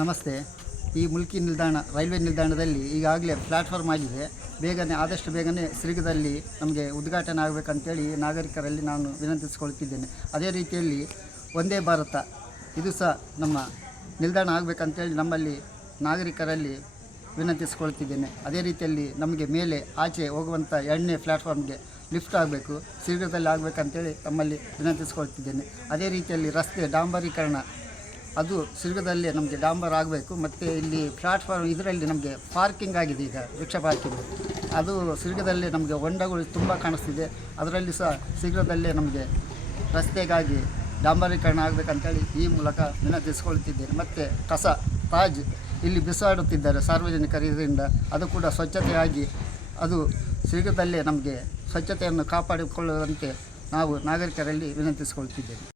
ನಮಸ್ತೆ. ಈ ಮುಲ್ಕಿ ನಿಲ್ದಾಣ ರೈಲ್ವೆ ನಿಲ್ದಾಣದಲ್ಲಿ ಈಗಾಗಲೇ ಪ್ಲ್ಯಾಟ್ಫಾರ್ಮ್ ಆಗಿದೆ. ಆದಷ್ಟು ಬೇಗನೆ ಶೀಘ್ರದಲ್ಲಿ ನಮಗೆ ಉದ್ಘಾಟನೆ ಆಗಬೇಕಂತೇಳಿ ನಾಗರಿಕರಲ್ಲಿ ನಾನು ವಿನಂತಿಸಿಕೊಳ್ತಿದ್ದೇನೆ. ಅದೇ ರೀತಿಯಲ್ಲಿ ವಂದೇ ಭಾರತ ಇದು ಸಹ ನಮ್ಮ ನಿಲ್ದಾಣ ಆಗಬೇಕಂತೇಳಿ ನಮ್ಮಲ್ಲಿ ನಾಗರಿಕರಲ್ಲಿ ವಿನಂತಿಸಿಕೊಳ್ತಿದ್ದೇನೆ. ಅದೇ ರೀತಿಯಲ್ಲಿ ನಮಗೆ ಮೇಲೆ ಆಚೆ ಹೋಗುವಂಥ 2ನೇ ಪ್ಲ್ಯಾಟ್ಫಾರ್ಮ್ಗೆ ಲಿಫ್ಟ್ ಆಗಬೇಕು, ಶೀಘ್ರದಲ್ಲಿ ಆಗಬೇಕಂತೇಳಿ ತಮ್ಮಲ್ಲಿ ವಿನಂತಿಸಿಕೊಳ್ತಿದ್ದೇನೆ. ಅದೇ ರೀತಿಯಲ್ಲಿ ರಸ್ತೆ ಡಾಂಬರೀಕರಣ ಅದು ಶೀಘ್ರದಲ್ಲೇ ನಮಗೆ ಡಾಂಬರ್ ಆಗಬೇಕು. ಮತ್ತು ಇಲ್ಲಿ ಪ್ಲ್ಯಾಟ್ಫಾರ್ಮ್ ಇದರಲ್ಲಿ ನಮಗೆ ಪಾರ್ಕಿಂಗ್ ಆಗಿದೆ, ಈಗ ರಿಕ್ಷಾ ಪಾರ್ಕಿಂಗ್ ಅದು ಶೀಘ್ರದಲ್ಲೇ ನಮಗೆ ಹೊಂಡಗಳು ತುಂಬ ಕಾಣಿಸ್ತಿದೆ. ಅದರಲ್ಲಿ ಸಹ ಶೀಘ್ರದಲ್ಲೇ ನಮಗೆ ರಸ್ತೆಗಾಗಿ ಡಾಂಬರೀಕರಣ ಆಗಬೇಕಂತೇಳಿ ಈ ಮೂಲಕ ವಿನಂತಿಸಿಕೊಳ್ತಿದ್ದೇನೆ. ಮತ್ತು ಕಸ ತಾಜ್ ಇಲ್ಲಿ ಬಿಸಾಡುತ್ತಿದ್ದಾರೆ ಸಾರ್ವಜನಿಕರು, ಇದರಿಂದ ಅದು ಕೂಡ ಸ್ವಚ್ಛತೆಯಾಗಿ ಅದು ಶೀಘ್ರದಲ್ಲೇ ನಮಗೆ ಸ್ವಚ್ಛತೆಯನ್ನು ಕಾಪಾಡಿಕೊಳ್ಳುವಂತೆ ನಾವು ನಾಗರಿಕರಲ್ಲಿ ವಿನಂತಿಸಿಕೊಳ್ತಿದ್ದೇವೆ.